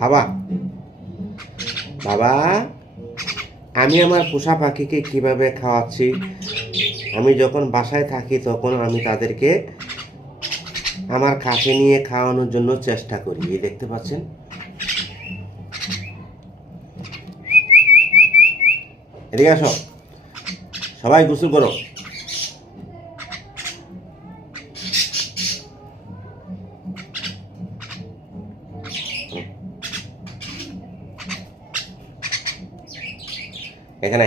বাবা বাবা, আমি আমার পোষা পাখিকে কিভাবে খাওয়াচ্ছি। আমি যখন বাসায় থাকি তখন আমি তাদেরকে আমার কাছে নিয়ে খাওয়ানোর জন্য চেষ্টা করি। এই দেখতে পাচ্ছেন, এদিকে আসো, সবাই গোসল করো। এখানে